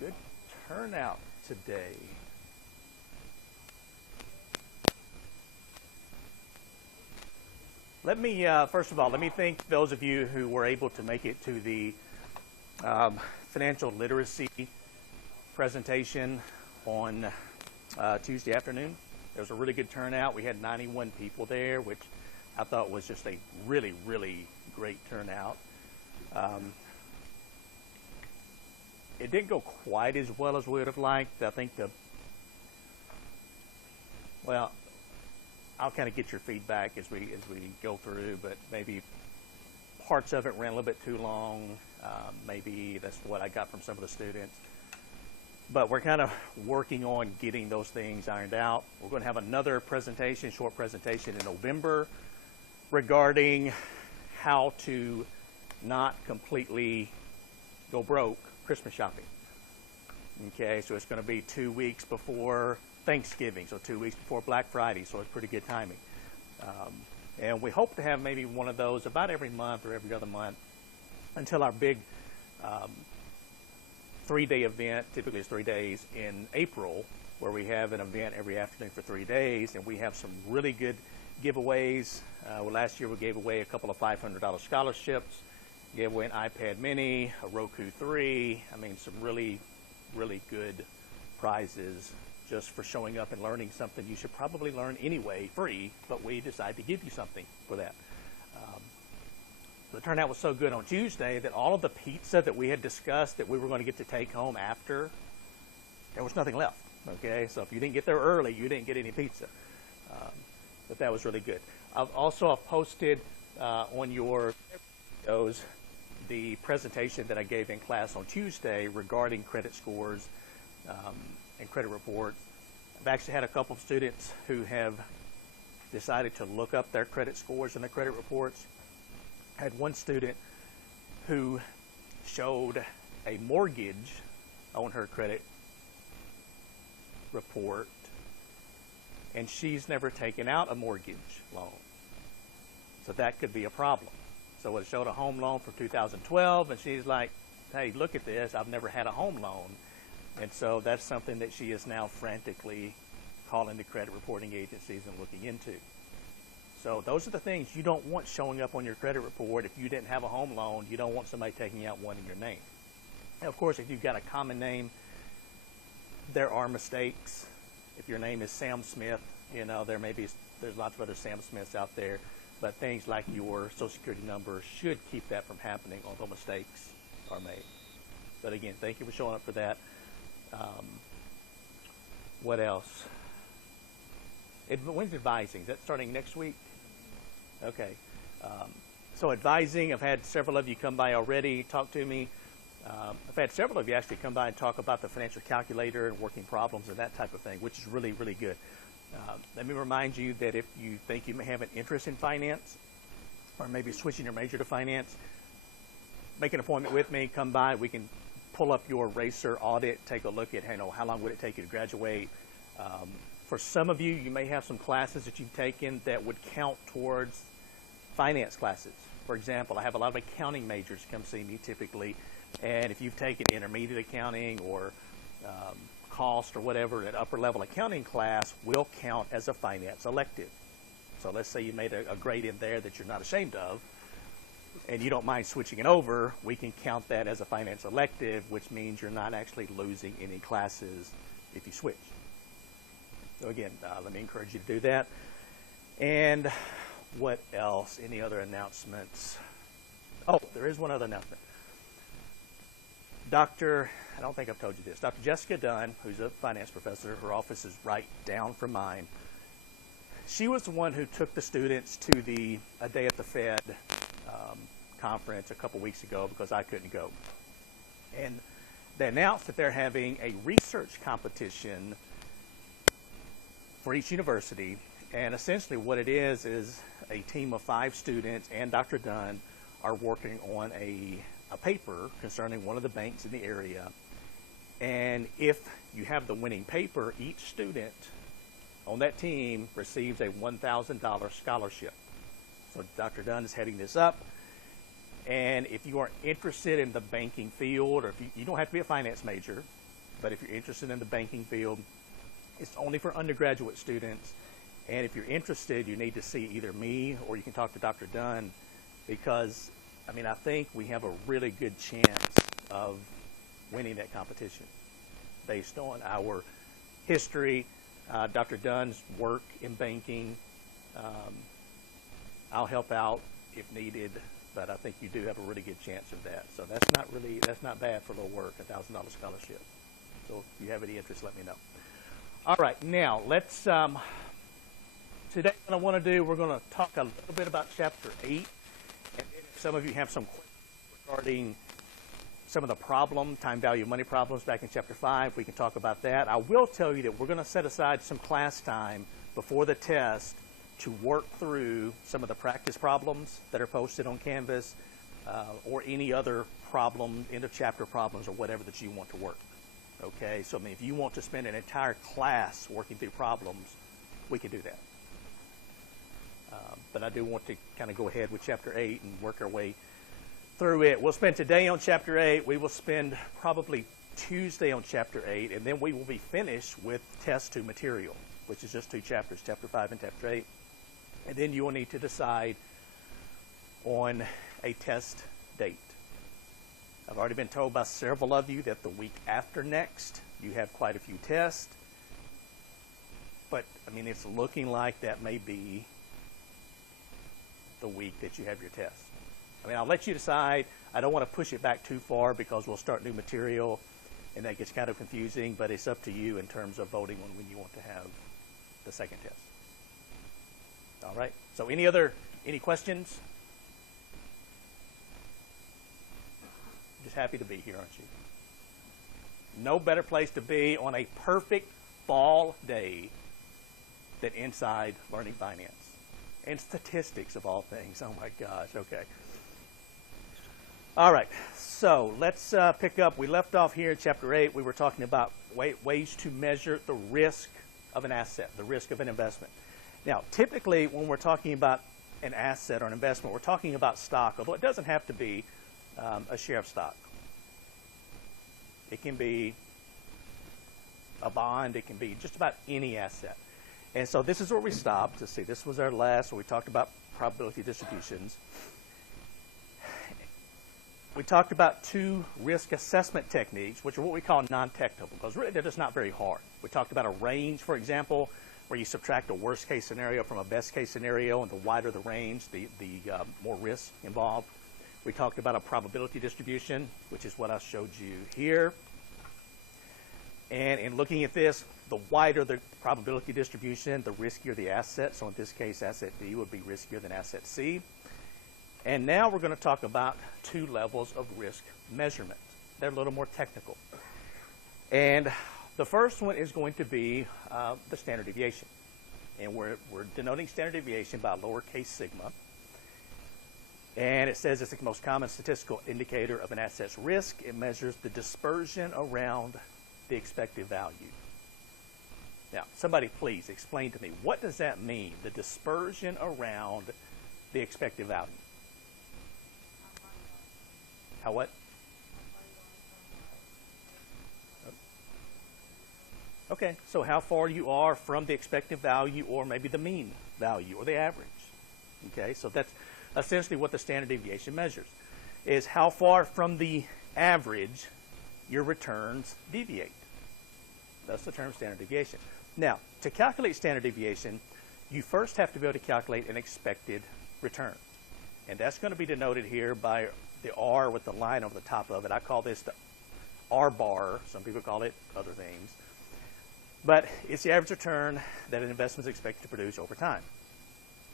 good turnout today. Let me, first of all, let me thank those of you who were able to make it to the financial literacy presentation on Tuesday afternoon. There was a really good turnout. We had 91 people there, which I thought was just a really, really great turnout. It didn't go quite as well as we would have liked. I think well, I'll kind of get your feedback as we go through, but maybe parts of it ran a little bit too long. Maybe that's what I got from some of the students. But we're kind of working on getting those things ironed out. We're going to have another presentation, short presentation in November regarding how to not completely go broke Christmas shopping. Okay, so it's going to be 2 weeks before Thanksgiving, so 2 weeks before Black Friday, so it's pretty good timing. And we hope to have maybe one of those about every month or every other month until our big 3-day event, typically it's 3 days in April, where we have an event every afternoon for 3 days, and we have some really good giveaways. Well, last year we gave away a couple of $500 scholarships, gave away an iPad mini, a Roku 3, I mean some really, really good prizes just for showing up and learning something you should probably learn anyway, free, but we decided to give you something for that. The turnout was so good on Tuesday that all of the pizza that we had discussed that we were going to get to take home after, there was nothing left, okay? So if you didn't get there early, you didn't get any pizza. But that was really good. I've also posted on your videos the presentation that I gave in class on Tuesday regarding credit scores and credit reports. I've actually had a couple of students who have decided to look up their credit scores and their credit reports. I had one student who showed a mortgage on her credit report, and she's never taken out a mortgage loan. So that could be a problem. So it showed a home loan for 2012, and she's like, hey, look at this, I've never had a home loan. And so that's something that she is now frantically calling the credit reporting agencies and looking into. So those are the things you don't want showing up on your credit report. If you didn't have a home loan, you don't want somebody taking out one in your name. Now, of course, if you've got a common name, there are mistakes. If your name is Sam Smith, you know, there's lots of other Sam Smiths out there, but things like your Social Security number should keep that from happening, although mistakes are made. But again, thank you for showing up for that. What else? When's advising? Is that starting next week? Okay. So advising, I've had several of you come by already, talk to me. I've had several of you actually come by and talk about the financial calculator and working problems and that type of thing, which is really, really good. Let me remind you that if you think you may have an interest in finance or maybe switching your major to finance, make an appointment with me, come by, we can pull up your RACER audit, take a look at, how long would it take you to graduate. For some of you, you may have some classes that you've taken that would count towards finance classes. For example, I have a lot of accounting majors come see me typically, and if you've taken intermediate accounting or cost or whatever, an upper level accounting class will count as a finance elective. So let's say you made a grade in there that you're not ashamed of, and you don't mind switching it over, we can count that as a finance elective, which means you're not actually losing any classes if you switch. So again, let me encourage you to do that. And what else? Any other announcements? Oh, there is one other announcement. I don't think I've told you this, Dr. Jessica Dunn, who's a finance professor, her office is right down from mine. She was the one who took the students to the A Day at the Fed conference a couple weeks ago because I couldn't go. And they announced that they're having a research competition for each university, and essentially what it is a team of 5 students and Dr. Dunn are working on a paper concerning one of the banks in the area, and if you have the winning paper, each student on that team receives a $1,000 scholarship. So Dr. Dunn is heading this up, and if you are interested in the banking field, or if you don't have to be a finance major, but if you're interested in the banking field, it's only for undergraduate students. And if you're interested, you need to see either me or you can talk to Dr. Dunn, because, I mean, I think we have a really good chance of winning that competition based on our history, Dr. Dunn's work in banking. I'll help out if needed, but I think you do have a really good chance of that. So that's not bad for a little work, $1,000 scholarship. So if you have any interest, let me know. All right, now let's, today what I want to do, we're going to talk a little bit about Chapter 8. And if some of you have some questions regarding some of the time value of money problems back in Chapter 5, we can talk about that. I will tell you that we're going to set aside some class time before the test to work through some of the practice problems that are posted on Canvas, or any other problem, end of chapter problems, or whatever that you want to work. Okay, so I mean, if you want to spend an entire class working through problems, we can do that. But I do want to kind of go ahead with Chapter 8 and work our way through it. We'll spend today on Chapter 8. We will spend probably Tuesday on Chapter 8, and then we will be finished with Test 2 material, which is just 2 chapters, Chapter 5 and Chapter 8. And then you will need to decide on a test date. I've already been told by several of you that the week after next, you have quite a few tests. But, I mean, it's looking like that may be the week that you have your test. I mean, I'll let you decide. I don't want to push it back too far because we'll start new material, and that gets kind of confusing, but it's up to you in terms of voting on when you want to have the second test. All right. So any questions? Just happy to be here, aren't you? No better place to be on a perfect fall day than inside learning finance. And statistics of all things. Oh my gosh, okay. All right, so let's pick up. We left off here in Chapter 8. We were talking about ways to measure the risk of an asset, the risk of an investment. Now, typically when we're talking about an asset or an investment, we're talking about stock, although it doesn't have to be a share of stock. It can be a bond. It can be just about any asset. And so this is where we stopped. Let's see, this was our last, where we talked about probability distributions. We talked about 2 risk assessment techniques, which are what we call non-technical, because really they're just not very hard. We talked about a range, for example, where you subtract a worst case scenario from a best case scenario, and the wider the range, the more risk involved. We talked about a probability distribution, which is what I showed you here. And in looking at this, the wider the probability distribution, the riskier the asset. So in this case, asset B would be riskier than asset C. And now we're going to talk about 2 levels of risk measurement. They're a little more technical. And the first one is going to be the standard deviation. And we're denoting standard deviation by lowercase sigma. And it says it's the most common statistical indicator of an asset's risk. It measures the dispersion around the expected value. Now, somebody please explain to me, what does that mean, the dispersion around the expected value? How what? Okay, so how far you are from the expected value, or maybe the mean value, or the average. Okay, so that's essentially what the standard deviation measures, is how far from the average your returns deviate. That's the term standard deviation. Now, to calculate standard deviation, you first have to be able to calculate an expected return. And that's going to be denoted here by the R with the line over the top of it. I call this the R bar. Some people call it other things. But it's the average return that an investment is expected to produce over time.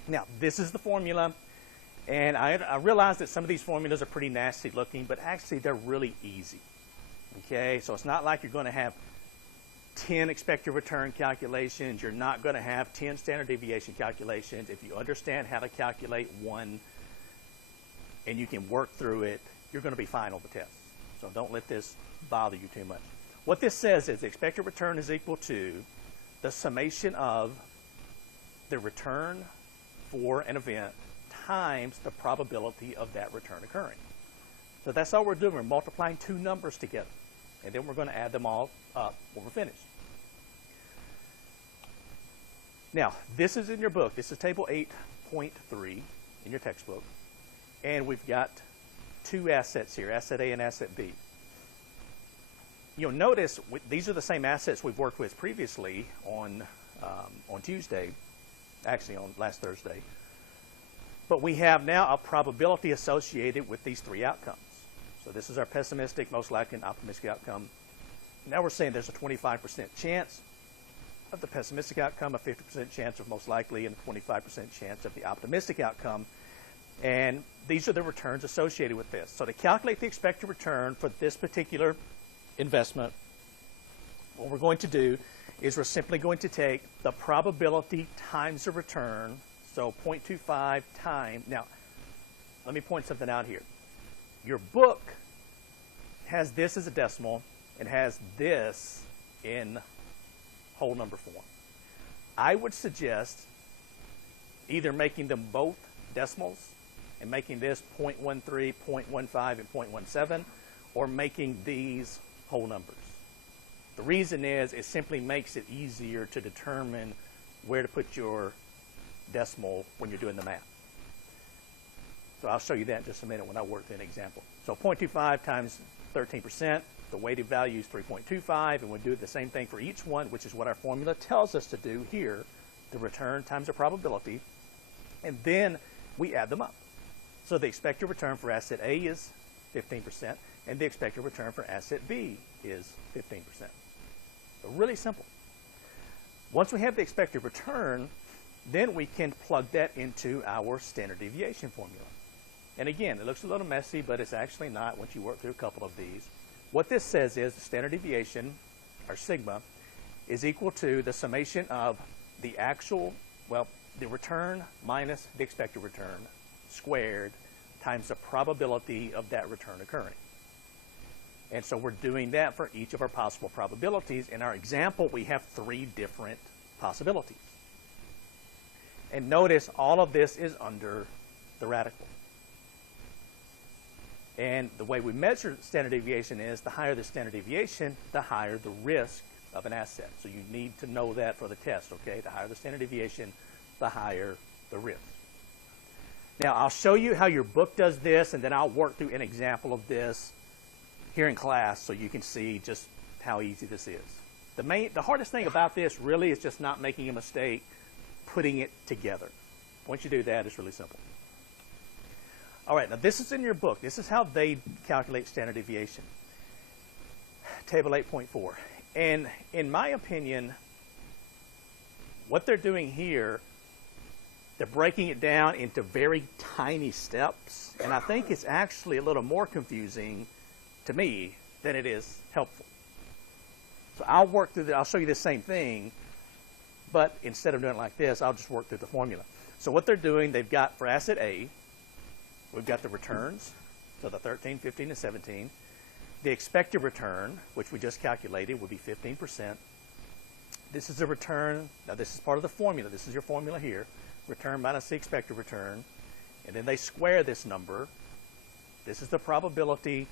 Now, this is the formula. And I realize that some of these formulas are pretty nasty looking, but actually they're really easy. Okay, so it's not like you're going to have 10 expected return calculations. You're not going to have 10 standard deviation calculations. If you understand how to calculate one and you can work through it, you're going to be fine on the test. So don't let this bother you too much. What this says is the expected return is equal to the summation of the return for an event times the probability of that return occurring. So that's all we're doing. We're multiplying 2 numbers together. and then we're going to add them all up when we're finished. Now, this is in your book. This is table 8.3 in your textbook, and we've got two assets here, asset A and asset B. You'll notice these are the same assets we've worked with previously on Tuesday, actually on last Thursday. But we have now a probability associated with these three outcomes. So this is our pessimistic, most likely, and optimistic outcome. Now we're saying there's a 25% chance of the pessimistic outcome, a 50% chance of most likely, and a 25% chance of the optimistic outcome. And these are the returns associated with this. So to calculate the expected return for this particular investment, what we're going to do is we're simply going to take the probability times the return, so 0.25 times. Now, let me point something out here. Your book has this as a decimal and has this in whole number form. I would suggest either making them both decimals and making this 0.13, 0.15, and 0.17, or making these whole numbers. The reason is it simply makes it easier to determine where to put your decimal when you're doing the math. So I'll show you that in just a minute when I work through an example. So 0.25 times 13%, the weighted value is 3.25, and we'll do the same thing for each one, which is what our formula tells us to do here, the return times the probability, and then we add them up. So the expected return for asset A is 15%, and the expected return for asset B is 15%. So really simple. Once we have the expected return, then we can plug that into our standard deviation formula. And again, it looks a little messy, but it's actually not once you work through a couple of these. What this says is the standard deviation, or sigma, is equal to the summation of the actual, well, the return minus the expected return squared times the probability of that return occurring. And so we're doing that for each of our possible probabilities. In our example, we have 3 different possibilities. And notice all of this is under the radical. And the way we measure standard deviation is the higher the standard deviation, the higher the risk of an asset. So you need to know that for the test, okay? The higher the standard deviation, the higher the risk. Now, I'll show you how your book does this, and then I'll work through an example of this here in class so you can see just how easy this is. The hardest thing about this really is just not making a mistake putting it together. Once you do that, it's really simple. All right, now this is in your book. This is how they calculate standard deviation. Table 8.4. And in my opinion, what they're doing here, they're breaking it down into very tiny steps. And I think it's actually a little more confusing to me than it is helpful. So I'll work through I'll show you the same thing, but instead of doing it like this, I'll just work through the formula. So what they're doing, they've got for asset A, we've got the returns, so the 13, 15, and 17. The expected return, which we just calculated, would be 15%. This is the return. Now, this is part of the formula. This is your formula here. Return minus the expected return. And then they square this number. This is the probability,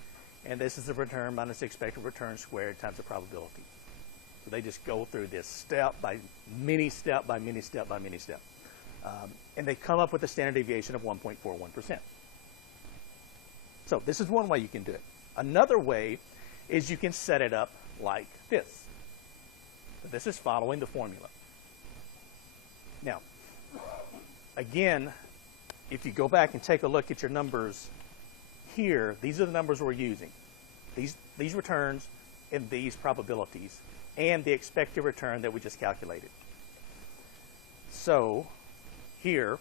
and this is the return minus the expected return squared times the probability. So they just go through this step by mini step by mini step by mini step. And they come up with a standard deviation of 1.41%. So this is one way you can do it. Another way is you can set it up like this. So this is following the formula. Now, again, if you go back and take a look at your numbers here, these are the numbers we're using. These returns and these probabilities and the expected return that we just calculated. So here,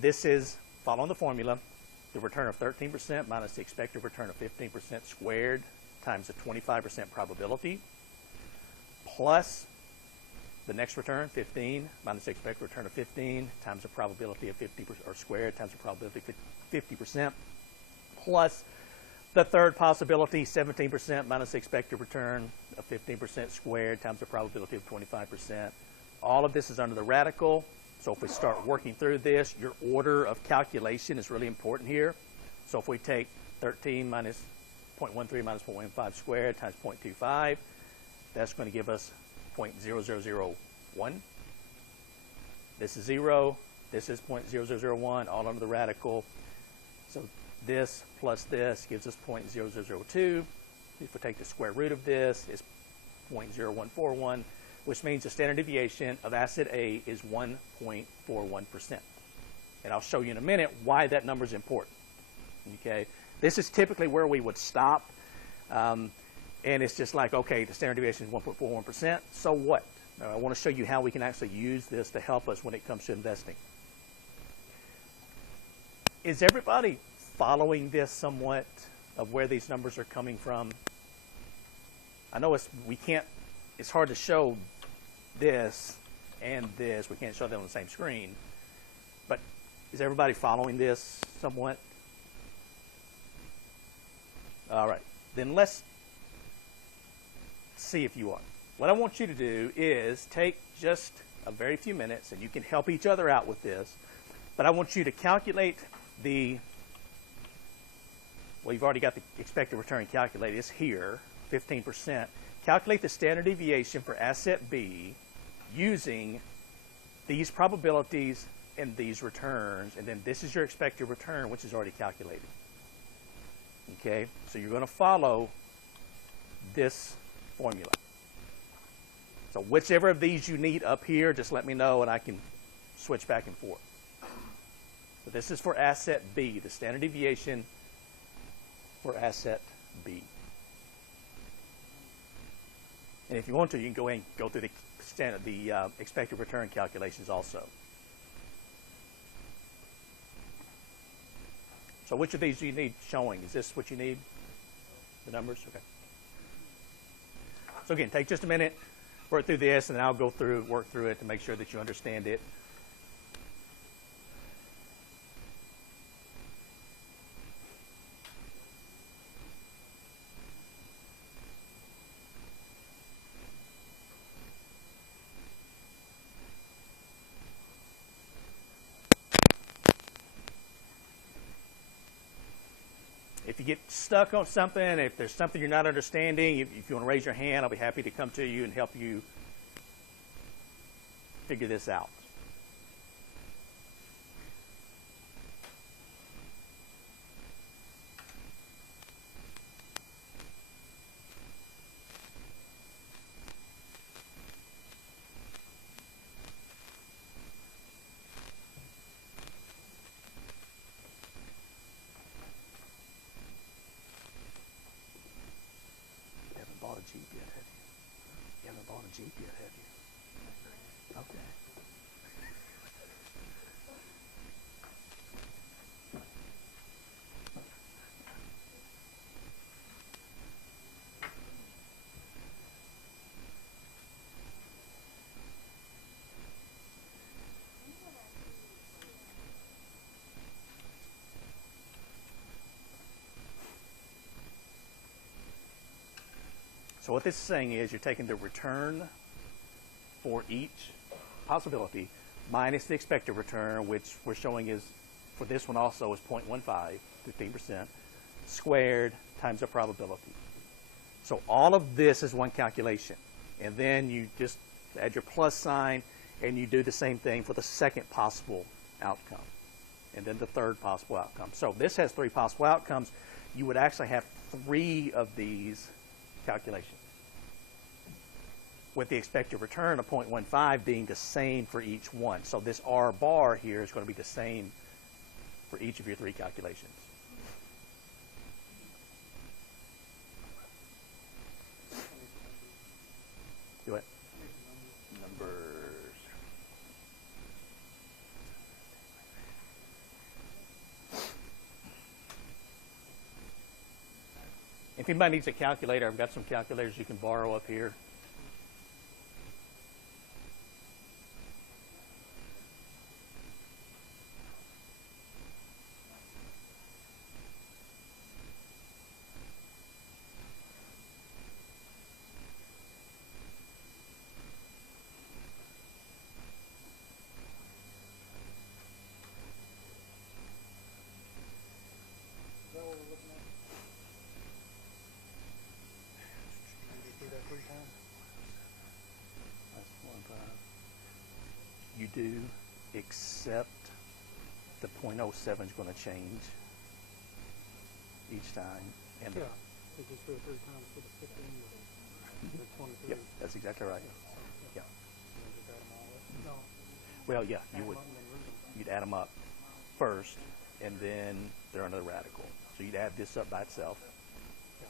this is following the formula. The return of 13% minus the expected return of 15% squared times the 25% probability plus the next return, 15, minus the expected return of 15 times the probability of 50%, or squared times the probability of 50%, plus the third possibility, 17% minus the expected return of 15% squared times the probability of 25%. All of this is under the radical. So if we start working through this, your order of calculation is really important here. So if we take 13 minus 0.13 minus 0.15 squared times 0.25. That's going to give us 0.0001. This is 0. This is 0.0001, all under the radical. So this plus this gives us 0.0002. If we take the square root of this, it's 0.0141, which means the standard deviation of asset A is 1.41%. And I'll show you in a minute why that number is important. Okay, this is typically where we would stop. And it's just like, okay, the standard deviation is 1.41%, so what? Now, I want to show you how we can actually use this to help us when it comes to investing. Is everybody following this somewhat of where these numbers are coming from? I know it's hard to show this and this. We can't show them on the same screen. But is everybody following this somewhat? All right. Then let's see if you are. What I want you to do is take just a very few minutes, and you can help each other out with this, but I want you to calculate well, you've already got the expected return calculated. It's here, 15%. Calculate the standard deviation for asset B using these probabilities and these returns, and then this is your expected return, which is already calculated. Okay, so you're going to follow this formula. So whichever of these you need up here, just let me know and I can switch back and forth. So this is for asset B, the standard deviation for asset B. And if you want to, you can go ahead and go through the expected return calculations also. So which of these do you need showing? Is this what you need? The numbers? Okay. So again, take just a minute, work through this, and then I'll go through, work through it to make sure that you understand it. If you get stuck on something, if there's something you're not understanding, if you want to raise your hand, I'll be happy to come to you and help you figure this out. Jeep yet, have you? You haven't bought a Jeep yet, have you? Okay. So what this is saying is you're taking the return for each possibility minus the expected return, which we're showing is, for this one also, is 0.15, 15%, squared times the probability. So all of this is one calculation. And then you just add your plus sign, and you do the same thing for the second possible outcome, and then the third possible outcome. So this has three possible outcomes. You would actually have three of these calculations, with the expected return of 0.15 being the same for each one. So this R bar here is going to be the same for each of your three calculations. Do it. Numbers. If anybody needs a calculator, I've got some calculators you can borrow up here. You do, except the .07 is going to change each time. And Yeah, we just do it 3 times for the 15 or the 23. Yep, that's exactly right. Yeah. And then just add them all up. No, Well, yeah, add you 'em would. up and then root 'em. You'd add them up first, and then they're under the radical. So you'd add this up by itself, Yeah,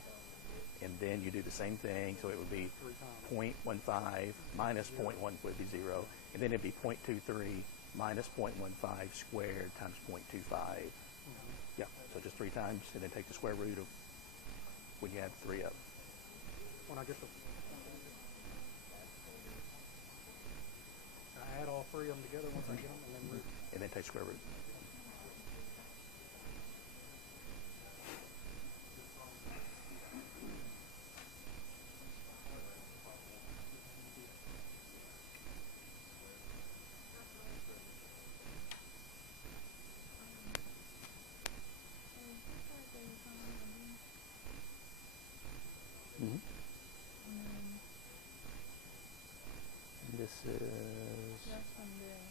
and then you do the same thing. So it would be 3 times. 0.15 minus 0.1 would be 0, and then it'd be 0.23 minus 0.15 squared times 0.25. Yeah, so just 3 times, and then take the square root of when you add 3 up. When I get the, I add all 3 of them together once I get them, and then root. And then take square root. Mm-hmm. And this is Just from there,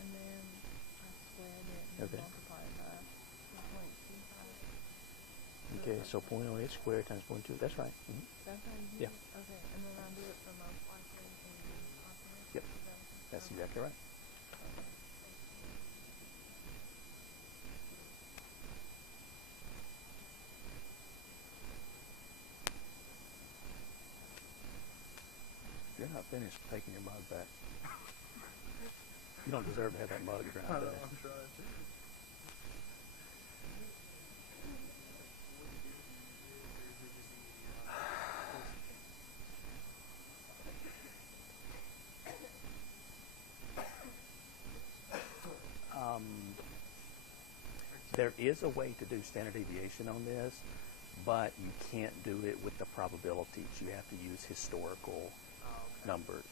and then I squared it and Okay. multiplied by 2.25. okay. So 0.08 squared times 0.2. That's right. Mm-hmm. That's how you Yeah. do it? Okay, and then I do it for my slices and operations? Yep. Is that what That's okay. exactly right. Okay. If you're not finished taking your mug back, you don't deserve to have that mug if you're not finished. I'm trying. There is a way to do standard deviation on this, but you can't do it with the probabilities. You have to use historical numbers.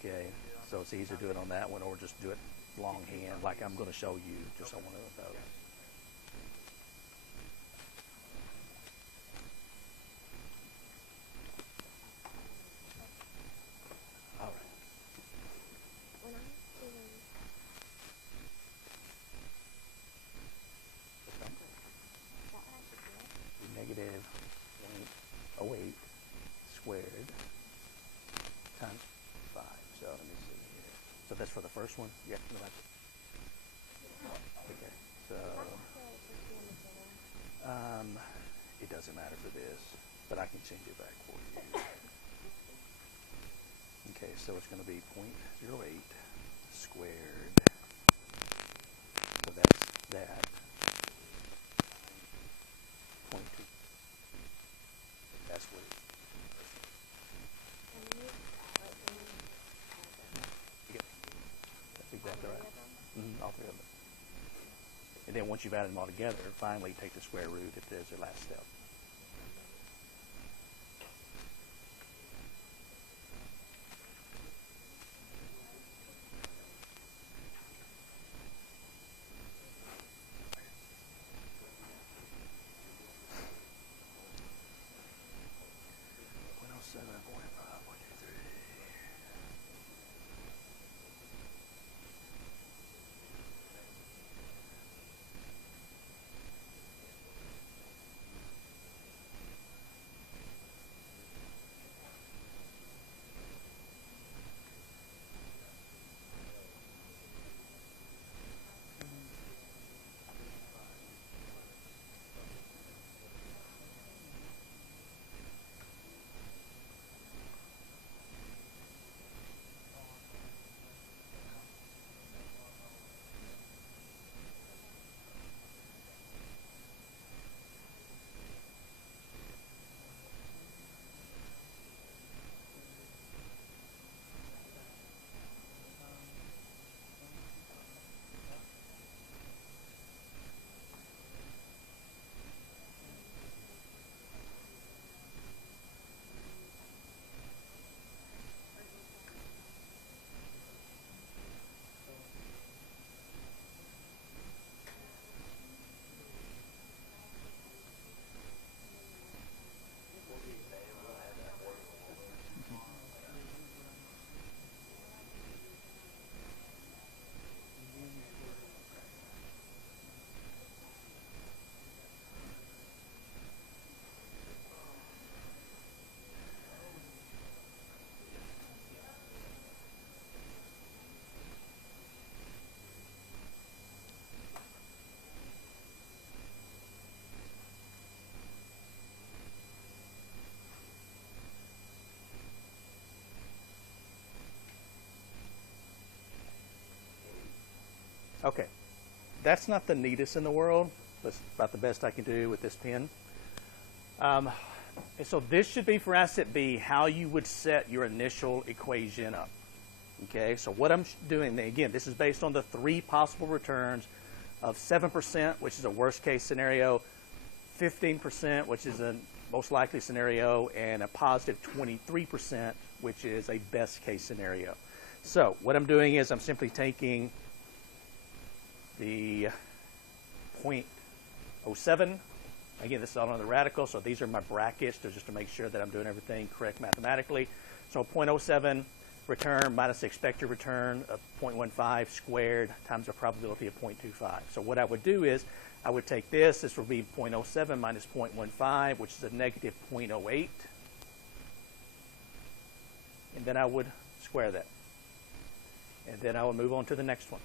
Okay, so it's easier to do it on that one, or just do it longhand, like I'm going to show you, just on one of those. All right. When I'm doing that, what I should do? Negative 0.08 squared times 5. So let me see here. So that's for the first one? Yeah. No, that's, okay. So it doesn't matter for this, but I can change it back for you. Okay, so it's going to be 0.08 squared. So that's that. 0.2. That's what it is. And then Yep. That's exactly right. them. All 3 of them. And then once you've added them all together, finally take the square root if there's your last step. Okay, that's not the neatest in the world. That's about the best I can do with this pen. And so this should be for asset B, how you would set your initial equation up. Okay, so what I'm doing, again, this is based on the 3 possible returns of 7%, which is a worst case scenario, 15%, which is a most likely scenario, and a positive 23%, which is a best case scenario. So what I'm doing is I'm simply taking the 0.07. Again, this is all on the radical, so these are my brackets just to make sure that I'm doing everything correct mathematically. So 0.07 return minus the expected return of 0.15 squared times the probability of 0.25. So what I would do is I would take this would be 0.07 minus 0.15, which is a negative 0.08. And then I would square that. And then I would move on to the next one.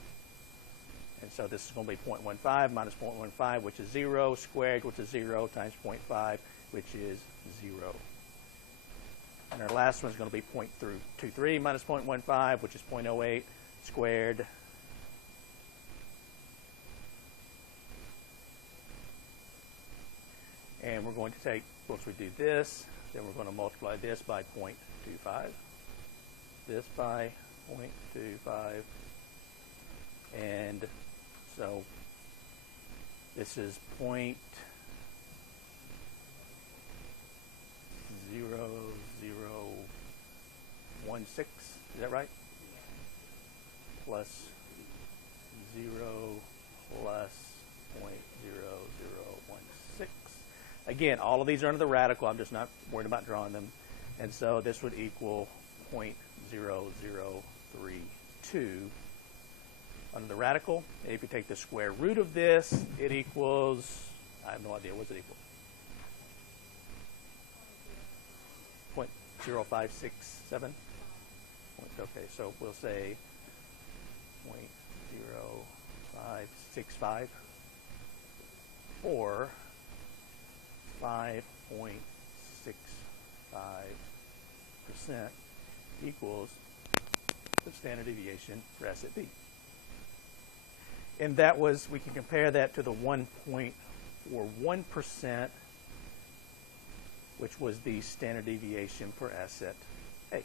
And so this is going to be 0.15 minus 0.15, which is 0, squared, which is 0, times 0.5, which is 0. And our last one is going to be 0.23 minus 0.15, which is 0.08, squared. And we're going to take, once we do this, then we're going to multiply this by 0.25, this by 0.25, and so this is 0.0016, is that right? Plus 0 plus 0.0016. Again, all of these are under the radical. I'm just not worried about drawing them. And so this would equal 0.0032 under the radical. And if you take the square root of this, it equals, I have no idea, what does it equal? 0.0567? Okay, so we'll say 0.0565 or 5.65% equals the standard deviation for asset B. And that was, we can compare that to the 1.41%, which was the standard deviation for asset A.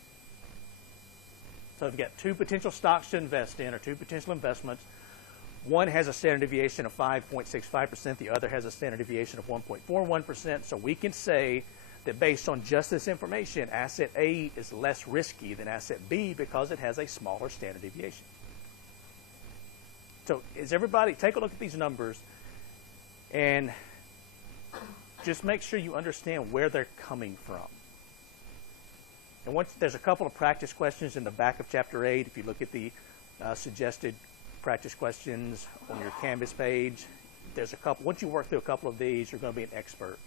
So we've got 2 potential stocks to invest in, or 2 potential investments. One has a standard deviation of 5.65%. The other has a standard deviation of 1.41%. So we can say that based on just this information, asset A is less risky than asset B because it has a smaller standard deviation. So is everybody, take a look at these numbers and just make sure you understand where they're coming from. And once there's a couple of practice questions in the back of Chapter 8, if you look at the suggested practice questions on your Canvas page, there's a couple. Once you work through a couple of these, you're going to be an expert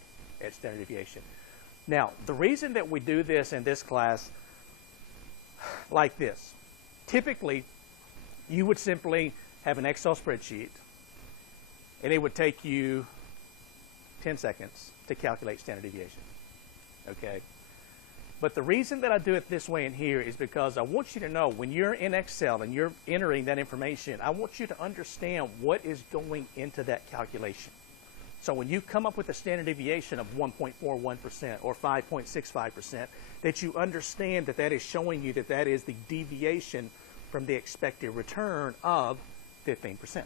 at standard deviation. Now, the reason that we do this in this class like this, typically you would simply have an Excel spreadsheet and it would take you 10 seconds to calculate standard deviation. Okay? But the reason that I do it this way in here is because I want you to know when you're in Excel and you're entering that information, I want you to understand what is going into that calculation. So when you come up with a standard deviation of 1.41% or 5.65%, that you understand that that is showing you that that is the deviation from the expected return of 15%.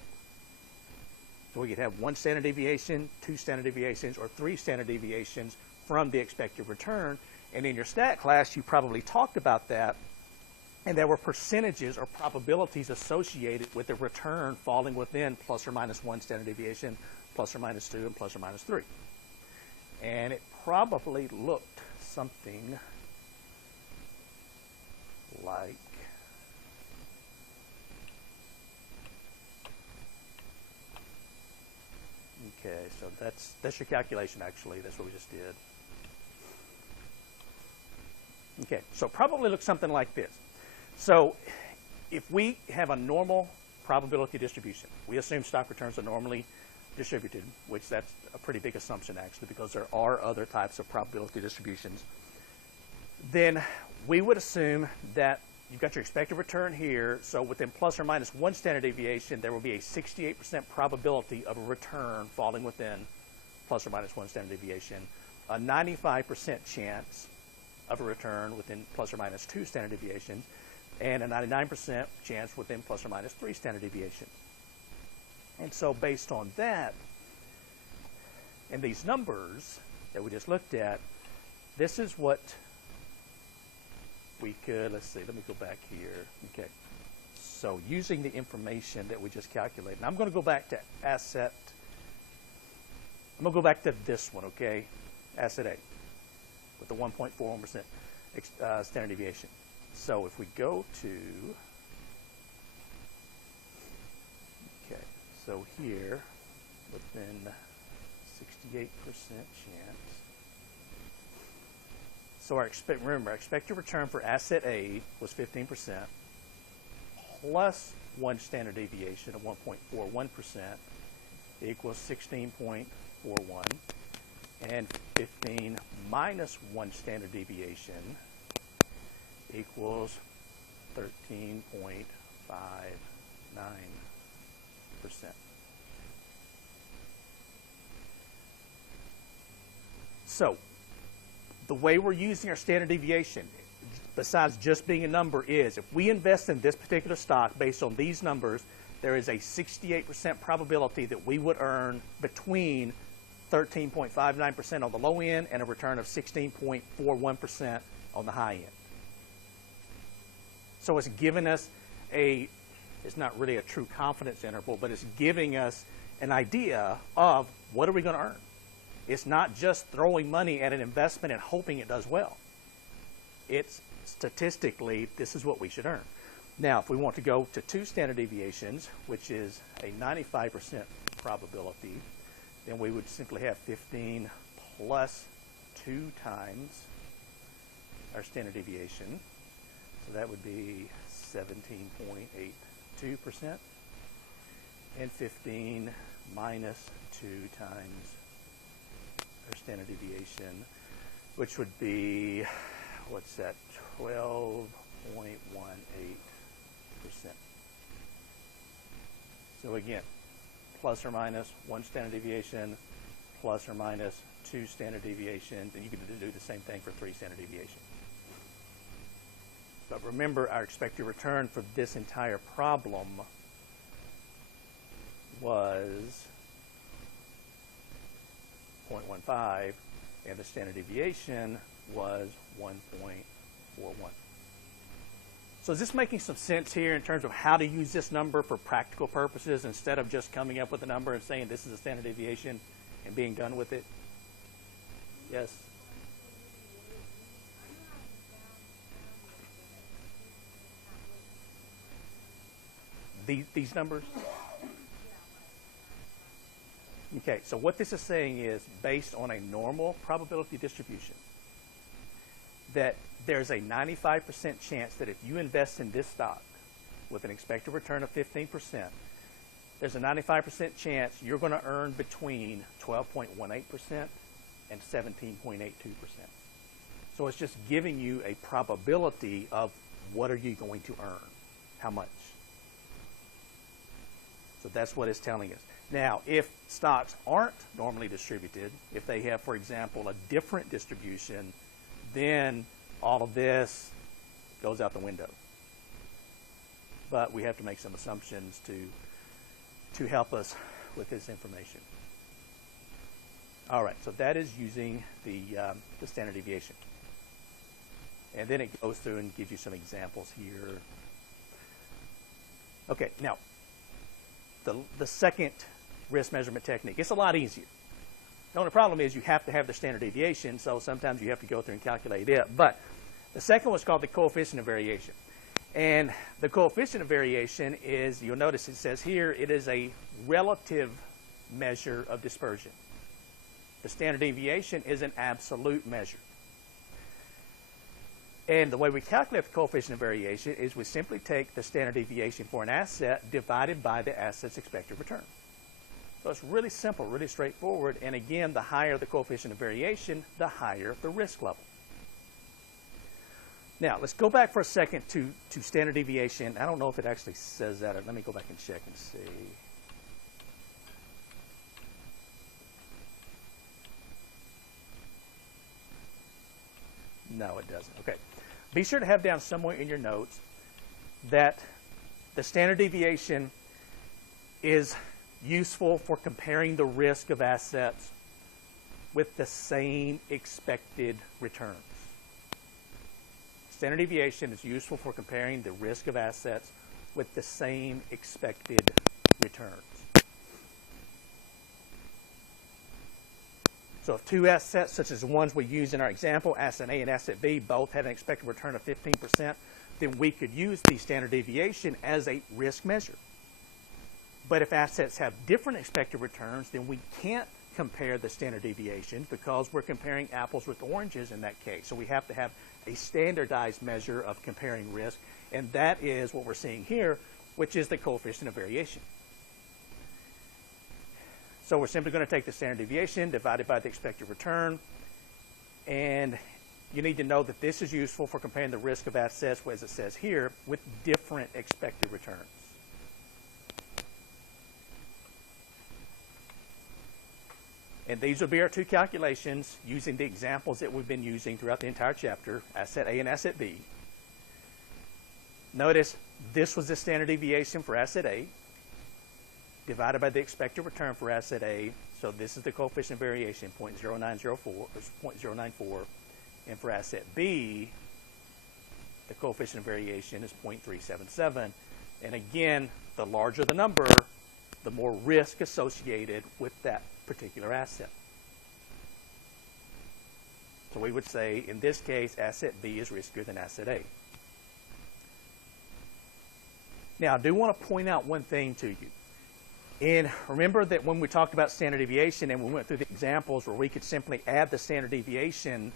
So we could have 1 standard deviation, 2 standard deviations, or 3 standard deviations from the expected return. And in your stat class, you probably talked about that, and there were percentages or probabilities associated with the return falling within plus or minus 1 standard deviation, plus or minus 2, and plus or minus 3. And it probably looked something like okay, so that's your calculation actually. That's what we just did. Okay, so probably looks something like this. So if we have a normal probability distribution, we assume stock returns are normally distributed, which that's a pretty big assumption actually because there are other types of probability distributions, then we would assume that you've got your expected return here. So within plus or minus 1 standard deviation, there will be a 68% probability of a return falling within plus or minus 1 standard deviation, a 95% chance of a return within plus or minus 2 standard deviations, and a 99% chance within plus or minus 3 standard deviations. And so based on that, and these numbers that we just looked at, this is what we could, let's see, let me go back here. Okay. So using the information that we just calculated, and I'm going to go back to asset, I'm going to go back to this one, okay? Asset A with the 1.41% standard deviation. So if we go to, okay, so here, within 68% chance. So remember, our expected return for asset A was 15%, plus 1 standard deviation of 1.41% equals 16.41, and 15 minus 1 standard deviation equals 13.59%. So, the way we're using our standard deviation, besides just being a number, is if we invest in this particular stock based on these numbers, there is a 68% probability that we would earn between 13.59% on the low end and a return of 16.41% on the high end. So it's giving us it's not really a true confidence interval, but it's giving us an idea of what are we going to earn. It's not just throwing money at an investment and hoping it does well. It's statistically, this is what we should earn. Now, if we want to go to 2 standard deviations, which is a 95% probability, then we would simply have 15 plus 2 times our standard deviation. So that would be 17.82%. And 15 minus 2 times our standard deviation, which would be, what's that, 12.18%. So again, plus or minus 1 standard deviation, plus or minus 2 standard deviations, and you can do the same thing for 3 standard deviations. But remember, our expected return for this entire problem was 0.15, and the standard deviation was 1.41. So is this making some sense here in terms of how to use this number for practical purposes instead of just coming up with a number and saying this is a standard deviation and being done with it? Yes? These numbers? Okay, so what this is saying is based on a normal probability distribution that there's a 95% chance that if you invest in this stock with an expected return of 15%, there's a 95% chance you're going to earn between 12.18% and 17.82%. So it's just giving you a probability of what are you going to earn, how much. So that's what it's telling us. Now, if stocks aren't normally distributed, if they have, for example, a different distribution, then all of this goes out the window. But we have to make some assumptions to help us with this information. All right, so that is using the standard deviation. And then it goes through and gives you some examples here. Okay, now, the second risk measurement technique, it's a lot easier. The only problem is you have to have the standard deviation, so sometimes you have to go through and calculate it. But the second one's called the coefficient of variation. And the coefficient of variation is, you'll notice it says here, it is a relative measure of dispersion. The standard deviation is an absolute measure. And the way we calculate the coefficient of variation is we simply take the standard deviation for an asset divided by the asset's expected return. So it's really simple, really straightforward. And again, the higher the coefficient of variation, the higher the risk level. Now, let's go back for a second to standard deviation. I don't know if it actually says that. Let me go back and check and see. No, it doesn't. Okay. Be sure to have down somewhere in your notes that the standard deviation is useful for comparing the risk of assets with the same expected returns. Standard deviation is useful for comparing the risk of assets with the same expected returns. So if two assets, such as the ones we use in our example, asset A and asset B, both had an expected return of 15%, then we could use the standard deviation as a risk measure. But if assets have different expected returns, then we can't compare the standard deviation because we're comparing apples with oranges in that case. So we have to have a standardized measure of comparing risk, and that is what we're seeing here, which is the coefficient of variation. So we're simply going to take the standard deviation divided by the expected return, and you need to know that this is useful for comparing the risk of assets, as it says here, with different expected returns. And these will be our two calculations using the examples that we've been using throughout the entire chapter, asset A and asset B. Notice this was the standard deviation for asset A divided by the expected return for asset A. So this is the coefficient of variation, 0.0904, or 0.094. And for asset B, the coefficient of variation is 0.377. And again, the larger the number, the more risk associated with that particular asset. So we would say, in this case, asset B is riskier than asset A. Now, I do want to point out one thing to you. And remember that when we talked about standard deviation and we went through the examples where we could simply add the standard deviation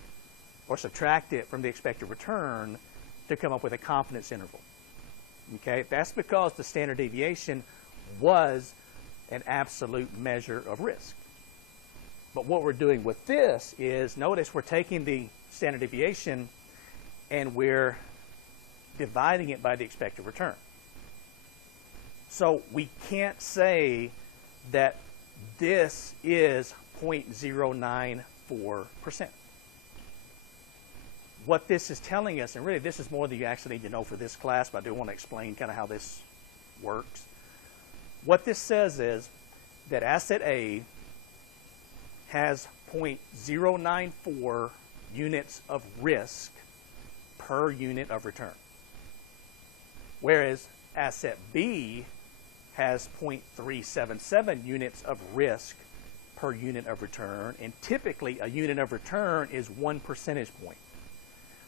or subtract it from the expected return to come up with a confidence interval. Okay, that's because the standard deviation was an absolute measure of risk. But what we're doing with this is, notice we're taking the standard deviation and we're dividing it by the expected return. So we can't say that this is 0.094%. What this is telling us, and really this is more than you actually need to know for this class, but I do want to explain kind of how this works. What this says is that asset A has 0.094 units of risk per unit of return, whereas asset B has 0.377 units of risk per unit of return, and typically a unit of return is 1 percentage point.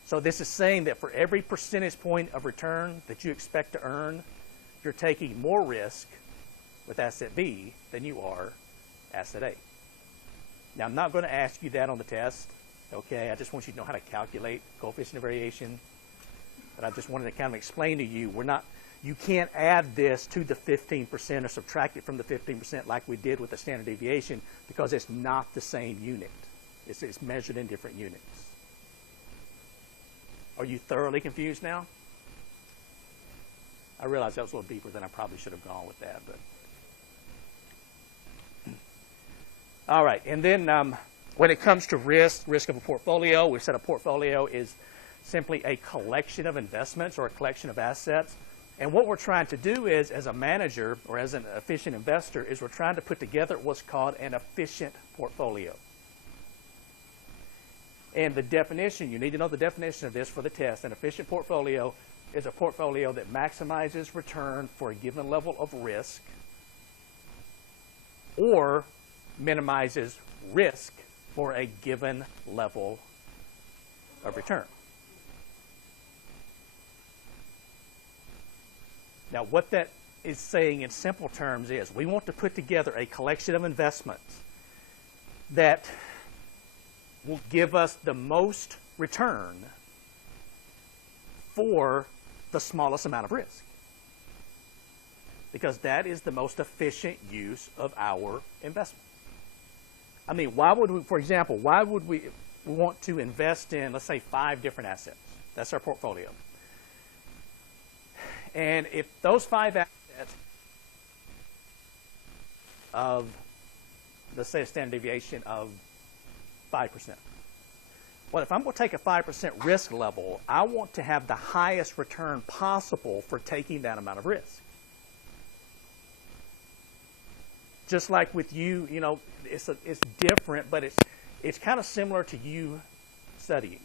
So this is saying that for every percentage point of return that you expect to earn, you're taking more risk with asset B than you are asset A. Now, I'm not going to ask you that on the test, okay? I just want you to know how to calculate coefficient of variation. But I just wanted to kind of explain to you, you can't add this to the 15% or subtract it from the 15% like we did with the standard deviation because it's not the same unit. It's measured in different units. Are you thoroughly confused now? I realize that was a little deeper than I probably should have gone with that, but. All right, and then when it comes to risk of a portfolio, we said a portfolio is simply a collection of investments or a collection of assets. And what we're trying to do is, as a manager or as an efficient investor, is we're trying to put together what's called an efficient portfolio. And the definition, you need to know the definition of this for the test. An efficient portfolio is a portfolio that maximizes return for a given level of risk or minimizes risk for a given level of return. Now, what that is saying in simple terms is we want to put together a collection of investments that will give us the most return for the smallest amount of risk, because that is the most efficient use of our investment. I mean, why would we, for example, why would we want to invest in, let's say, 5 different assets? That's our portfolio. And if those 5 assets of, let's say, a standard deviation of 5%. Well, if I'm going to take a 5% risk level, I want to have the highest return possible for taking that amount of risk. Just like with you, you know, it's different, but it's kind of similar to you studying.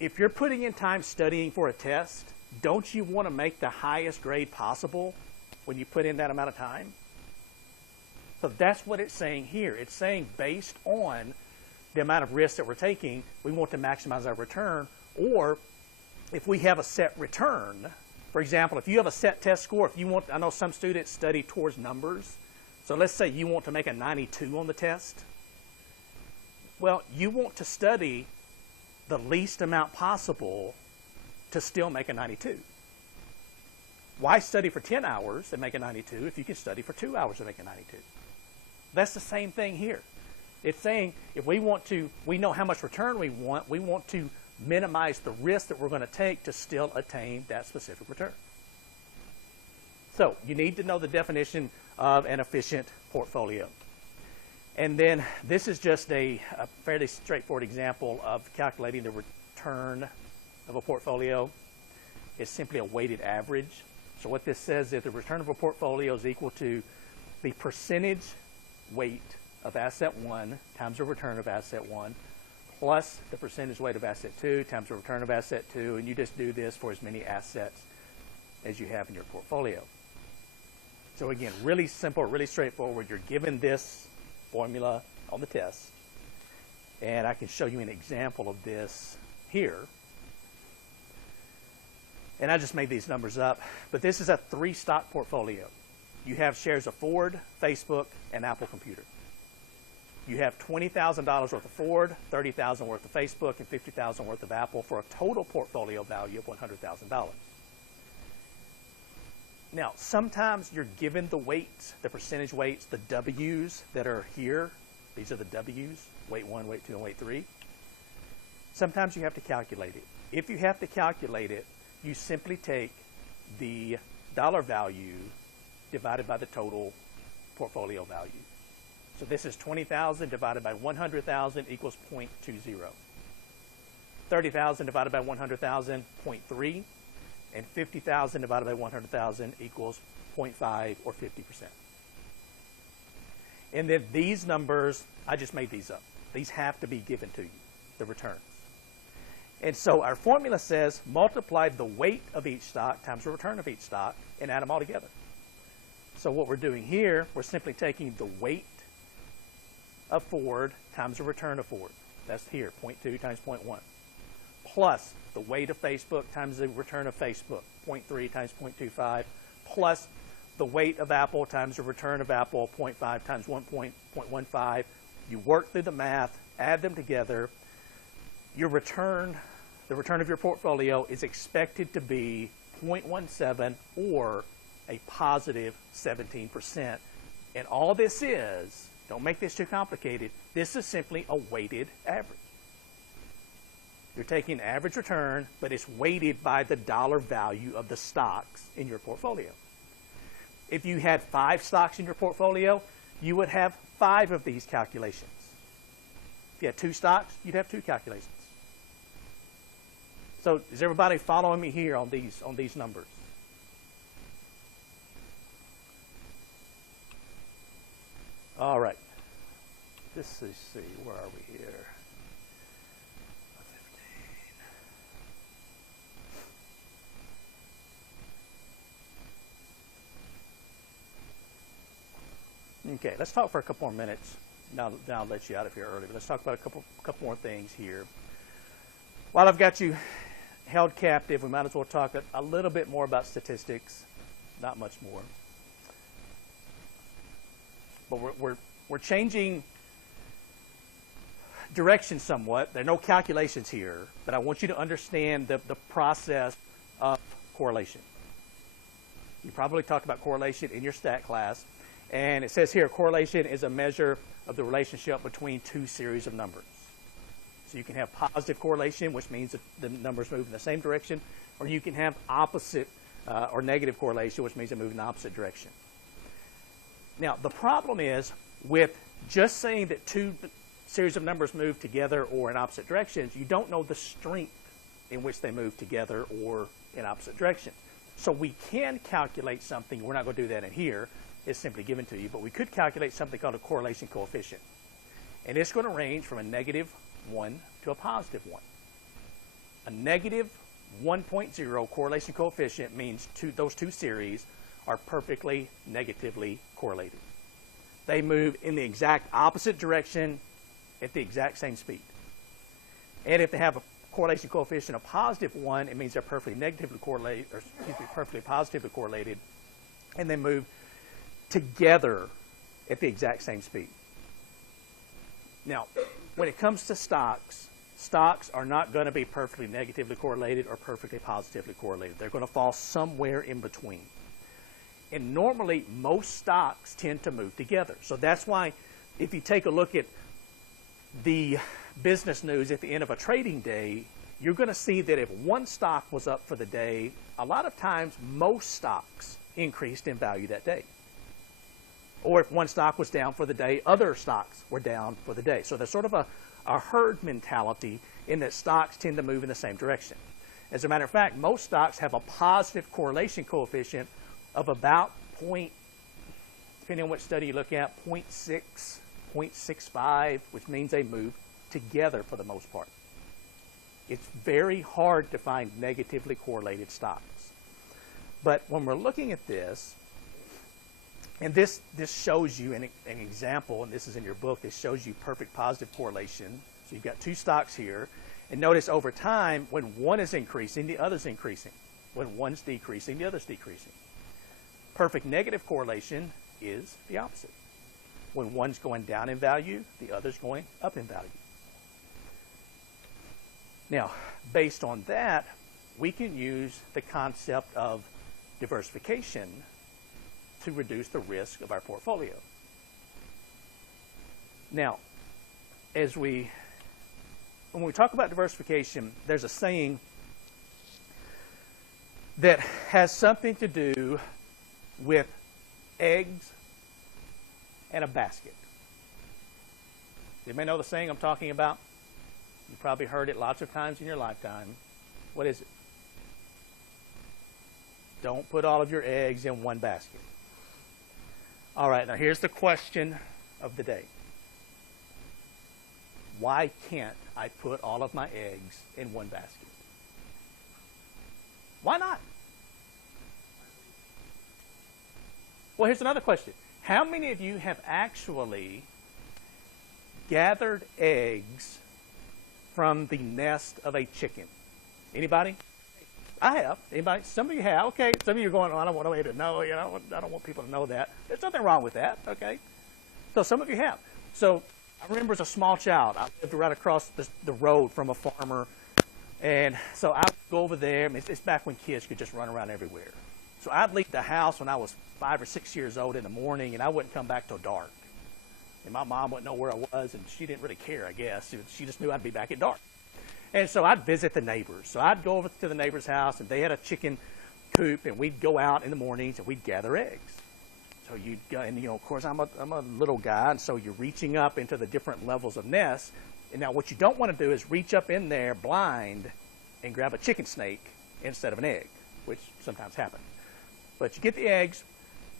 If you're putting in time studying for a test, don't you want to make the highest grade possible when you put in that amount of time? So that's what it's saying here. It's saying based on the amount of risk that we're taking, we want to maximize our return. Or if we have a set return, for example, if you have a set test score, if you want, I know some students study towards numbers. So let's say you want to make a 92 on the test. Well, you want to study the least amount possible to still make a 92. Why study for 10 hours and make a 92 if you can study for 2 hours and make a 92? That's the same thing here. It's saying if we want to, we know how much return we want to minimize the risk that we're going to take to still attain that specific return. So you need to know the definition of an efficient portfolio. And then this is just a fairly straightforward example of calculating the return of a portfolio. It's simply a weighted average. So what this says is the return of a portfolio is equal to the percentage weight of asset 1 times the return of asset 1 plus the percentage weight of asset 2 times the return of asset 2, and you just do this for as many assets as you have in your portfolio. So again, really simple, really straightforward. You're given this formula on the test, and I can show you an example of this here. And I just made these numbers up, but this is a 3-stock portfolio. You have shares of Ford, Facebook, and Apple Computer. You have $20,000 worth of Ford, $30,000 worth of Facebook, and $50,000 worth of Apple for a total portfolio value of $100,000. Now, sometimes you're given the weights, the percentage weights, the W's that are here. These are the W's, weight 1, weight 2, and weight 3. Sometimes you have to calculate it. If you have to calculate it, you simply take the dollar value divided by the total portfolio value. So this is 20,000 divided by 100,000 equals 0.20. 30,000 divided by 100,000, 0.3. And 50,000 divided by 100,000 equals 0.5 or 50%. And then these numbers, I just made these up. These have to be given to you, the returns. And so our formula says multiply the weight of each stock times the return of each stock and add them all together. So what we're doing here, we're simply taking the weight of Ford times the return of Ford. That's here, 0.2 times 0.1. Plus the weight of Facebook times the return of Facebook, 0.3 times 0.25, plus the weight of Apple times the return of Apple, 0.5 times 1.15. You work through the math, add them together. Your return, the return of your portfolio is expected to be 0.17 or a positive 17%. And all this is, don't make this too complicated, this is simply a weighted average. You're taking average return, but it's weighted by the dollar value of the stocks in your portfolio. If you had 5 stocks in your portfolio, you would have 5 of these calculations. If you had 2 stocks, you'd have 2 calculations. So is everybody following me here on these numbers? All right. Let's see, where are we here? 15. Okay, let's talk for a couple more minutes. Now I'll let you out of here early, but let's talk about a couple more things here. While I've got you held captive, we might as well talk a little bit more about statistics, not much more. But we're changing direction somewhat. There are no calculations here, but I want you to understand the process of correlation. You probably talked about correlation in your stat class, and it says here correlation is a measure of the relationship between 2 series of numbers. So you can have positive correlation, which means that the numbers move in the same direction, or you can have opposite or negative correlation, which means they move in the opposite direction. Now, the problem is with just saying that two series of numbers move together or in opposite directions, you don't know the strength in which they move together or in opposite directions. So we can calculate something. We're not going to do that in here. It's simply given to you. But we could calculate something called a correlation coefficient. And it's going to range from a negative 1 to a positive 1. A negative 1.0 correlation coefficient means those two series are perfectly negatively correlated. They move in the exact opposite direction at the exact same speed. And if they have a correlation coefficient of positive 1, it means they're perfectly negatively correlated, or excuse me, perfectly positively correlated, and they move together at the exact same speed. Now, when it comes to stocks, stocks are not going to be perfectly negatively correlated or perfectly positively correlated. They're going to fall somewhere in between. And normally, most stocks tend to move together. So that's why if you take a look at the business news at the end of a trading day, you're going to see that if one stock was up for the day, a lot of times most stocks increased in value that day. Or if one stock was down for the day, other stocks were down for the day. So there's sort of a herd mentality in that stocks tend to move in the same direction. As a matter of fact, most stocks have a positive correlation coefficient of about depending on what study you look at, 0.6, 0.65, which means they move together for the most part. It's very hard to find negatively correlated stocks. But when we're looking at this, and this shows you an example, and this is in your book, this shows you perfect positive correlation. So you've got two stocks here. And notice over time, when one is increasing, the other's increasing. When one's decreasing, the other's decreasing. Perfect negative correlation is the opposite. When one's going down in value, the other's going up in value. Now, based on that, we can use the concept of diversification to reduce the risk of our portfolio. Now, when we talk about diversification, there's a saying that has something to do with eggs and a basket. You may know the saying I'm talking about. You probably heard it lots of times in your lifetime. What is it? Don't put all of your eggs in one basket. All right, now here's the question of the day. Why can't I put all of my eggs in one basket? Why not? Well, here's another question. How many of you have actually gathered eggs from the nest of a chicken? Anybody? I have. Anybody? Some of you have. Okay. Some of you are going, oh, I don't want anybody to know. You know, I don't want people to know that. There's nothing wrong with that. Okay. So some of you have. So I remember as a small child, I lived right across the road from a farmer. And so I would go over there. It's back when kids could just run around everywhere. So I'd leave the house when I was 5 or 6 years old in the morning, and I wouldn't come back till dark. And my mom wouldn't know where I was, and she didn't really care, I guess. She just knew I'd be back at dark. And so I'd visit the neighbors. So I'd go over to the neighbor's house, and they had a chicken coop, and we'd go out in the mornings, and we'd gather eggs. So you'd go, and you know, of course, I'm a little guy, and so you're reaching up into the different levels of nests. And now what you don't want to do is reach up in there blind and grab a chicken snake instead of an egg, which sometimes happens. But you get the eggs,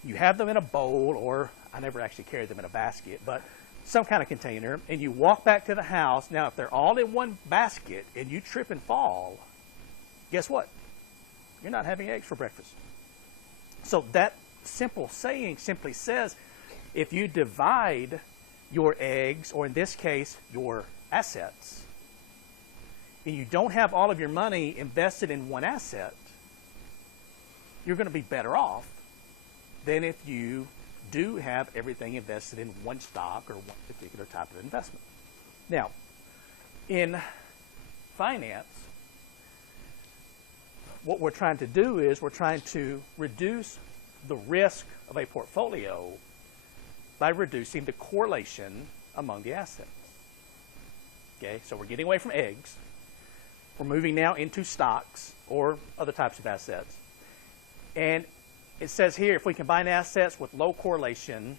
you have them in a bowl, or I never actually carried them in a basket, but some kind of container, and you walk back to the house. Now, if they're all in one basket and you trip and fall, guess what? You're not having eggs for breakfast. So that simple saying simply says, if you divide your eggs, or in this case, your assets, and you don't have all of your money invested in one asset, you're going to be better off than if you do have everything invested in one stock or one particular type of investment. Now, in finance, what we're trying to do is we're trying to reduce the risk of a portfolio by reducing the correlation among the assets. Okay, so we're getting away from eggs. We're moving now into stocks or other types of assets. And it says here, if we combine assets with low correlation,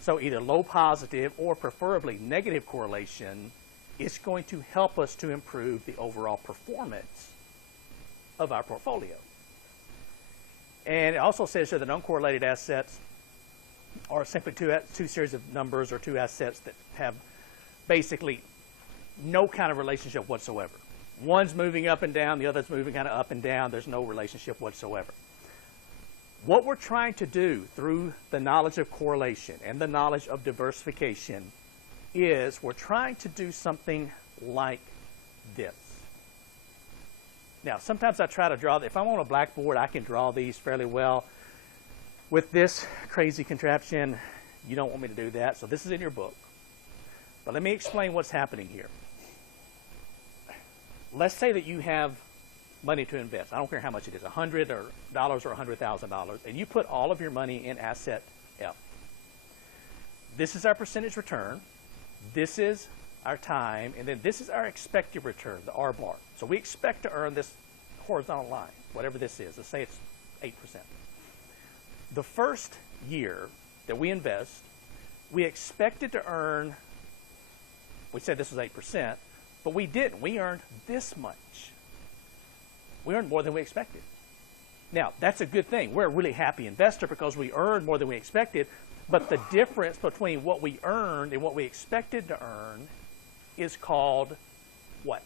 so either low positive or preferably negative correlation, it's going to help us to improve the overall performance of our portfolio. And it also says here that uncorrelated assets are simply two series of numbers or two assets that have basically no kind of relationship whatsoever. One's moving up and down, the other's moving kind of up and down. There's no relationship whatsoever. What we're trying to do through the knowledge of correlation and the knowledge of diversification is we're trying to do something like this. Now, sometimes I try to draw, if I'm on a blackboard, I can draw these fairly well. With this crazy contraption, you don't want me to do that, so this is in your book. But let me explain what's happening here. Let's say that you have money to invest. I don't care how much it is, $100 or $100,000, and you put all of your money in asset F. This is our percentage return. This is our time, and then this is our expected return, the R bar. So we expect to earn this horizontal line, whatever this is. Let's say it's 8%. The first year that we invest, we expected to earn, we said this was 8%, but we didn't. We earned this much. We earned more than we expected. Now, that's a good thing. We're a really happy investor because we earned more than we expected, but the difference between what we earned and what we expected to earn is called what?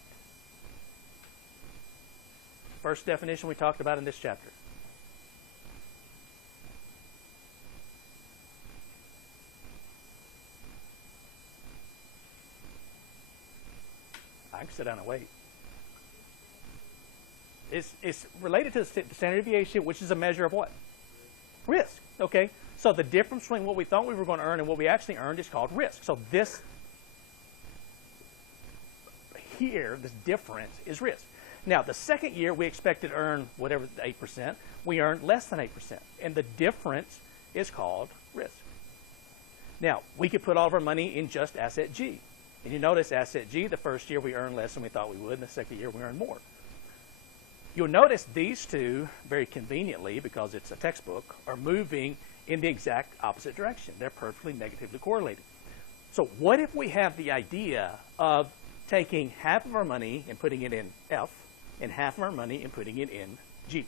First definition we talked about in this chapter. I can sit down and wait. It's related to the standard deviation, which is a measure of what? Risk. Okay. So the difference between what we thought we were going to earn and what we actually earned is called risk. So this here, this difference is risk. Now, the second year we expected to earn whatever, 8%. We earned less than 8%. And the difference is called risk. Now, we could put all of our money in just asset G. And you notice asset G, the first year we earned less than we thought we would, and the second year we earned more. You'll notice these two, very conveniently, because it's a textbook, are moving in the exact opposite direction. They're perfectly negatively correlated. So what if we have the idea of taking half of our money and putting it in F, and half of our money and putting it in G?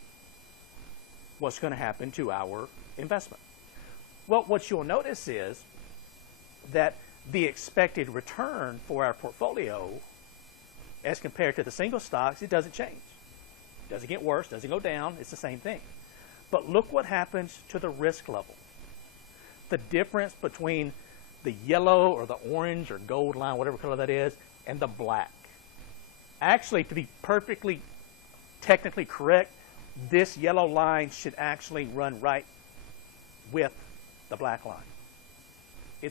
What's going to happen to our investment? Well, what you'll notice is that the expected return for our portfolio, as compared to the single stocks, it doesn't change. It doesn't get worse, doesn't go down, it's the same thing. But look what happens to the risk level. The difference between the yellow or the orange or gold line, whatever color that is, and the black. Actually, to be perfectly technically correct, this yellow line should actually run right with the black line.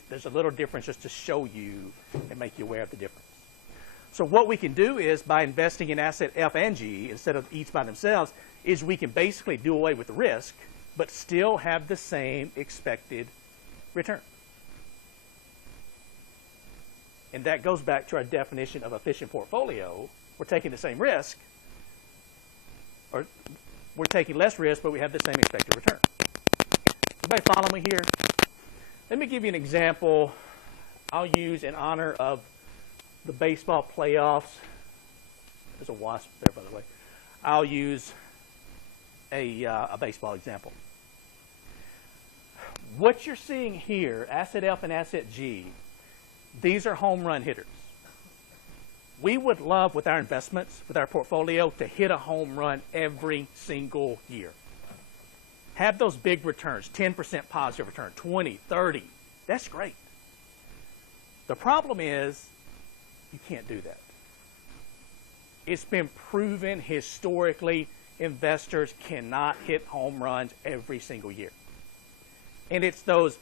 There's a little difference just to show you and make you aware of the difference. So what we can do is, by investing in asset F and G instead of each by themselves, is we can basically do away with the risk, but still have the same expected return. And that goes back to our definition of efficient portfolio. We're taking the same risk, or we're taking less risk, but we have the same expected return. Everybody follow me here? Let me give you an example I'll use in honor of the baseball playoffs. There's a wasp there, by the way. I'll use a baseball example. What you're seeing here, asset F and asset G, these are home run hitters. We would love, with our investments, with our portfolio, to hit a home run every single year. Have those big returns, 10% positive return, 20, 30. That's great. The problem is you can't do that. It's been proven historically investors cannot hit home runs every single year. And it's those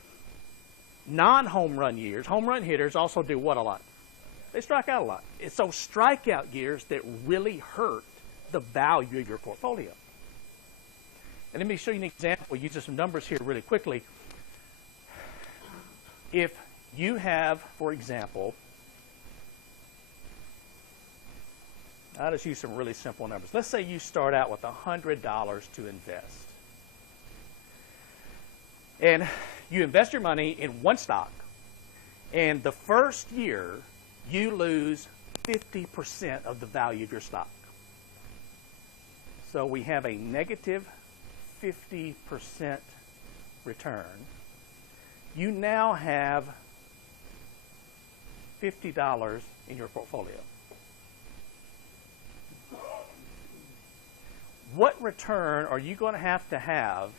non-home run years. Home run hitters also do what a lot? They strike out a lot. It's those strikeout years that really hurt the value of your portfolio. And let me show you an example using some numbers here really quickly. If you have, for example, I'll just use some really simple numbers. Let's say you start out with $100 to invest. And you invest your money in one stock. And the first year, you lose 50% of the value of your stock. So we have a negative 50% return. You now have $50 in your portfolio. What return are you going to have to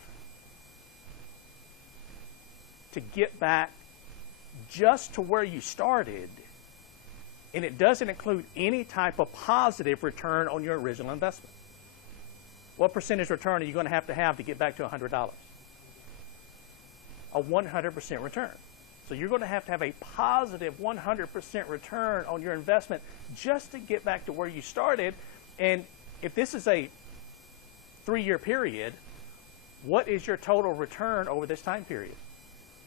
get back just to where you started? And it doesn't include any type of positive return on your original investment. What percentage return are you going to have to get back to $100? A 100% return. So you're going to have a positive 100% return on your investment just to get back to where you started. And if this is a 3-year period, what is your total return over this time period?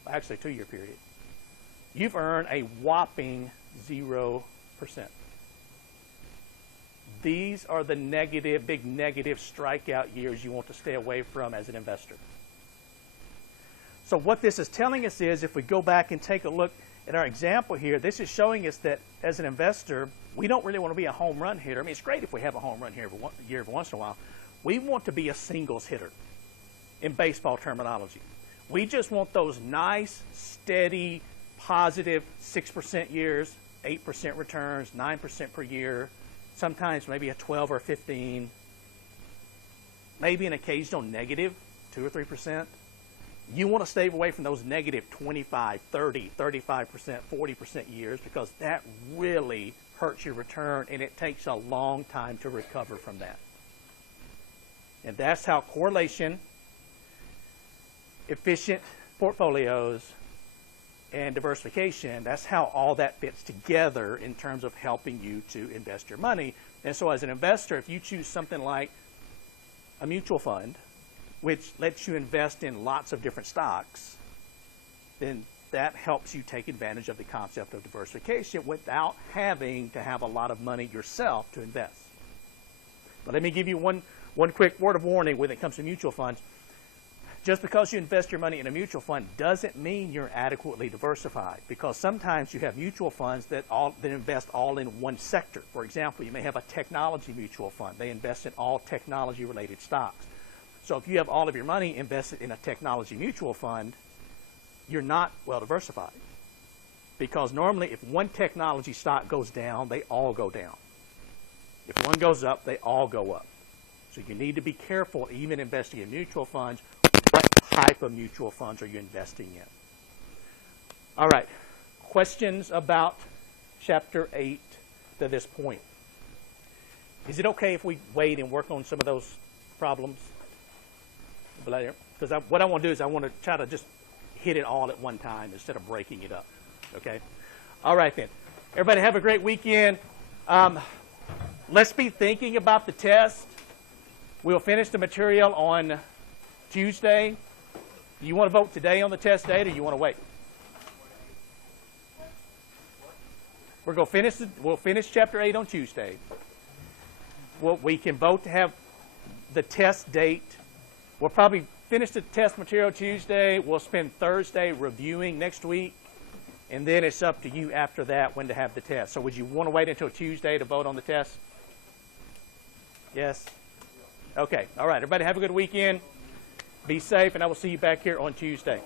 Actually, a 2-year period. You've earned a whopping 0%. These are the big negative strikeout years you want to stay away from as an investor. So what this is telling us is, if we go back and take a look at our example here, this is showing us that as an investor, we don't really want to be a home run hitter. I mean, it's great if we have a home run here every once in a while. We want to be a singles hitter in baseball terminology. We just want those nice, steady, positive 6% years, 8% returns, 9% per year, sometimes maybe a 12 or 15, maybe an occasional negative 2 or 3%. You want to stay away from those negative 25, 30, 35%, 40% years, because that really hurts your return, and it takes a long time to recover from that. And that's how correlation, efficient portfolios, and diversification, that's how all that fits together in terms of helping you to invest your money. And so as an investor, if you choose something like a mutual fund, which lets you invest in lots of different stocks, then that helps you take advantage of the concept of diversification without having to have a lot of money yourself to invest. But let me give you one quick word of warning when it comes to mutual funds. Just because you invest your money in a mutual fund doesn't mean you're adequately diversified, because sometimes you have mutual funds that invest all in one sector. For example, you may have a technology mutual fund. They invest in all technology-related stocks. So if you have all of your money invested in a technology mutual fund, you're not well diversified, because normally if one technology stock goes down, they all go down. If one goes up, they all go up. So you need to be careful, even investing in mutual funds. What type of mutual funds are you investing in? All right. Questions about Chapter 8 to this point? Is it okay if we wait and work on some of those problems? Because what I want to do is I want to try to just hit it all at one time instead of breaking it up. Okay? All right, then. Everybody have a great weekend. Let's be thinking about the test. We'll finish the material on Tuesday. Do you want to vote today on the test date, or you want to wait? We'll finish Chapter 8 on Tuesday. We can vote to have the test date. We'll probably finish the test material Tuesday. We'll spend Thursday reviewing next week. And then it's up to you after that when to have the test. So would you want to wait until Tuesday to vote on the test? Yes? Okay. All right. Everybody have a good weekend. Be safe, and I will see you back here on Tuesday.